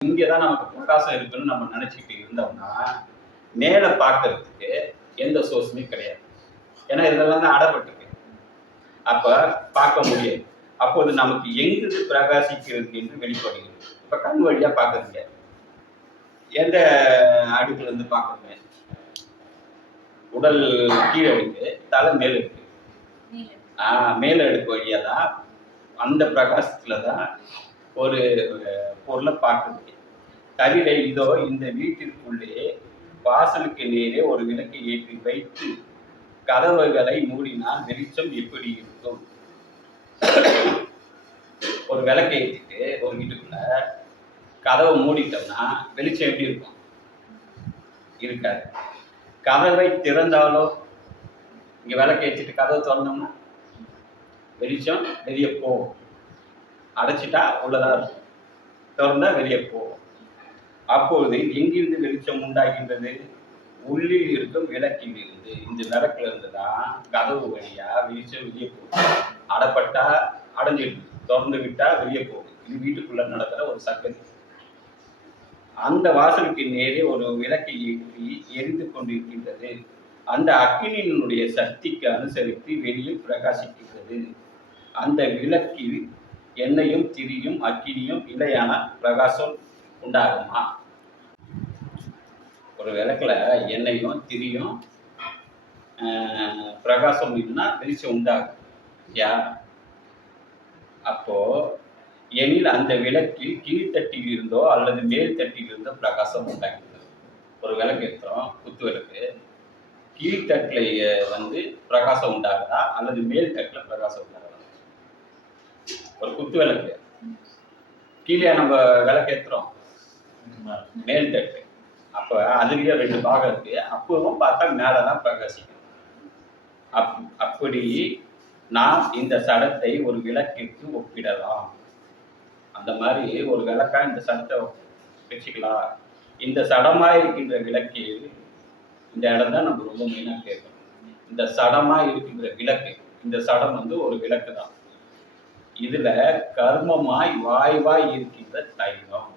இங்கதான் நமக்கு பிரகாசம் இருக்குன்னு நம்ம நினைச்சிட்டு இருந்தோம்னா மேல பார்க்கறதுக்கு எந்த சோர்ஸுமே கிடையாது. ஏன்னா இதெல்லாம் தான் அடப்பட்டிருக்கு. அப்ப பார்க்க முடியாது. அப்போது நமக்கு எங்கிருந்து பிரகாசிக்கிறது என்று வெளிப்படுகிறது. இப்ப கண் வழியா பார்க்கறீங்க. எந்த அடுக்குல இருந்து பார்க்கறீங்க? உடல் கீழே இருக்கு, தலை மேல இருக்கு. மேல அடுக்கு வழியா தான் அந்த பிரகாசத்துல தான் ஒரு பொருளை பார்க்குது. தவிர இதோ இந்த வீட்டிற்குள்ளே வாசலுக்கு நேரே ஒரு விளக்கை ஏற்றி வைத்து கதவுகளை மூடினால் வெளிச்சம் எப்படி இருக்கும்? ஒரு விளக்கை ஏற்றிட்டு ஒரு வீட்டுக்குள்ள கதவை மூடிட்டோம்னா வெளிச்சம் எப்படி இருக்கும்? இருக்காது. கதவை திறந்தாலோ, இங்க விளக்கை ஏற்றிட்டு கதவை திறந்தோம்னா வெளிச்சம் வெளியே போகும். அடைச்சிட்டா உள்ளதா இருக்கும், திறந்தா வெளியே போகும். அப்பொழுது எங்கிருந்து வெளிச்சம் உண்டாகின்றது? உள்ளில் இருக்கும் விளக்கில் இருந்து. இந்த விளக்குல இருந்து தான் கதவு வழியா வெளிச்சம் வெளியே போகும். அடைப்பட்டா அடைஞ்சிடுது, திறந்து விட்டா வெளியே போகுது. இது வீட்டுக்குள்ள நடக்கிற ஒரு சக்கரை. அந்த வாசலுக்கு நேரே ஒரு விளக்கை ஏற்றி எரிந்து கொண்டிருக்கின்றது. அந்த அக்கினியினுடைய சக்திக்கு அனுசரித்து வெளியே பிரகாசிக்கின்றது. அந்த விளக்கில் எண்ணெயும் திரியும் அக்கினியும் இல்லையான பிரகாசம் உண்டாகுமா? ஒரு விளக்குல எண்ணெயும் திரியும் பிரகாசம் இல்லைன்னா வெளிச்சம் உண்டாகும். யா அப்போ எனில் அந்த விளக்கில் கீழ்த்தட்டில் இருந்தோ அல்லது மேல் தட்டில் இருந்தோ பிரகாசம் உண்டாகிறது. ஒரு விளக்கு எடுத்துறோம், குத்து விளக்கு. கீழ்த்தட்டுல பிரகாசம் உண்டாகுதா அல்லது மேல் தட்டுல பிரகாசம் உண்டாகுதா? ஒரு குத்து விளக்கு கீழே நம்ம விளக்கு ஏற்றுறோம், மேல் தட்டு. அப்ப அதுலயே 2 பாகம் இருக்கு. அப்பவும் பார்த்தா மேலதான் பிரகாசிக்கும். அப்படி நாம் இந்த சடத்தை ஒரு விளக்கிற்கு ஒப்பிடலாம். அந்த மாதிரி ஒரு விளக்கா இந்த சடத்தை வச்சுக்கலாம். இந்த சடமா இருக்கின்ற விளக்கில் இந்த இடம் தான் நம்ம ரொம்ப மெயினா கேட்கணும். இந்த சடமா இருக்கின்ற விளக்கு, இந்த சடம் ஒரு விளக்கு தான். இதுல கர்மமாய் வாய்வாய் இருக்கின்ற தைலம்.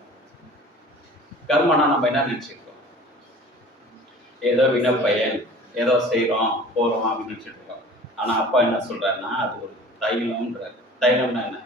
கர்மனா நம்ம என்ன நினைச்சிருக்கோம்? ஏதோ வினப்பயன், ஏதோ செய்யறோம் போறோம் அப்படின்னு நினைச்சிட்டு இருக்கோம். ஆனா அப்பா என்ன சொல்றாருன்னா அது ஒரு தைலம்ன்றாரு. தைலம்னா என்ன?